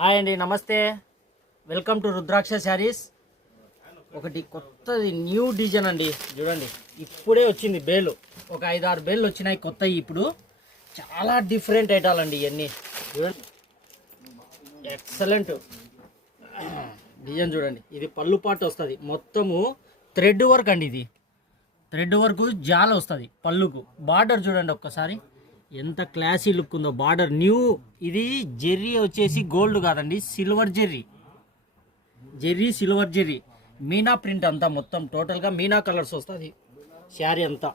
Hi అండి, నమస్తే. Welcome to రుద్రాక్ష శారీస్. ఒకటి కొత్తది న్యూ డిజైన్ అండి. చూడండి, ఇప్పుడే వచ్చింది బేలు. ఒక 5-6 బేలు వచ్చినాయి కొత్తవి. ఇప్పుడు చాలా డిఫరెంట్ ఐటాలు అండి ఇవన్నీ. చూడండి, ఎక్సలెంట్ డిజైన్. చూడండి, ఇది పళ్ళు పాటు వస్తుంది. మొత్తము థ్రెడ్ వర్క్ అండి. ఇది థ్రెడ్ వర్క్ జాల వస్తుంది పళ్ళుకు. బార్డర్ చూడండి ఒక్కసారి, ఎంత క్లాసీ లుక్ ఉందో. Border new. ఇది జెర్రీ వచ్చేసి గోల్డ్ కాదండి, silver Jerry. Silver Jerry Meena print అంతా. మొత్తం టోటల్గా మీనా కలర్స్ వస్తుంది శారీ అంతా.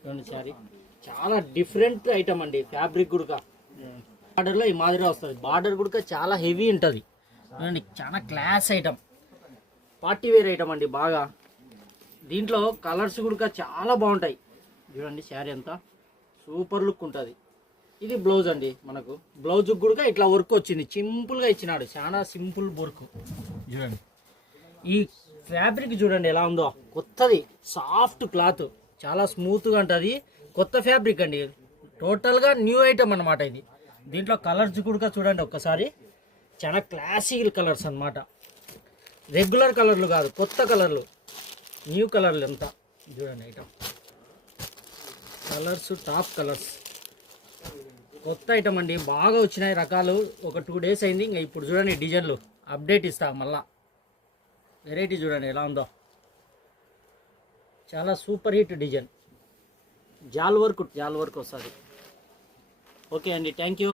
చూడండి, శారీ చాలా డిఫరెంట్ ఐటమ్ అండి. ఫ్యాబ్రిక్ కూడా బార్డర్లో ఈ మాదిరి వస్తుంది. బార్డర్ కూడా చాలా హెవీ ఉంటుంది. చూడండి, చాలా class item, party wear item అండి బాగా. దీంట్లో కలర్స్ కూడా చాలా బాగుంటాయి. చూడండి, శారీ అంతా సూపర్ లుక్ ఉంటుంది. ఇది బ్లౌజ్ అండి. మనకు బ్లౌజ్ కూడా ఇట్లా వర్క్ వచ్చింది. సింపుల్గా ఇచ్చినాడు, చాలా సింపుల్ వర్క్. చూడండి, ఈ ఫ్యాబ్రిక్ చూడండి ఎలా ఉందో. కొత్తది, సాఫ్ట్ క్లాత్, చాలా స్మూత్గా ఉంటుంది. కొత్త ఫ్యాబ్రిక్ అండి, టోటల్గా న్యూ ఐటమ్ అనమాట ఇది. దీంట్లో కలర్స్ కూడా చూడండి ఒక్కసారి, చాలా క్లాసికల్ కలర్స్ అనమాట. రెగ్యులర్ కలర్లు కాదు, కొత్త కలర్లు, న్యూ కలర్లు అంతా. చూడండి, ఐటమ్ కలర్స్, టాప్ కలర్స్, కొత్త ఐటమ్ అండి. బాగా వచ్చినాయి రకాలు. ఒక 2 డేస్ అయింది. ఇంకా ఇప్పుడు చూడండి డిజైన్లు అప్డేట్ ఇస్తా మళ్ళా. వెరైటీ చూడండి ఎలా ఉందో, చాలా సూపర్ హిట్ డిజైన్. జాల్ వర్క్ వస్తుంది. ఓకే అండి, థ్యాంక్ యూ.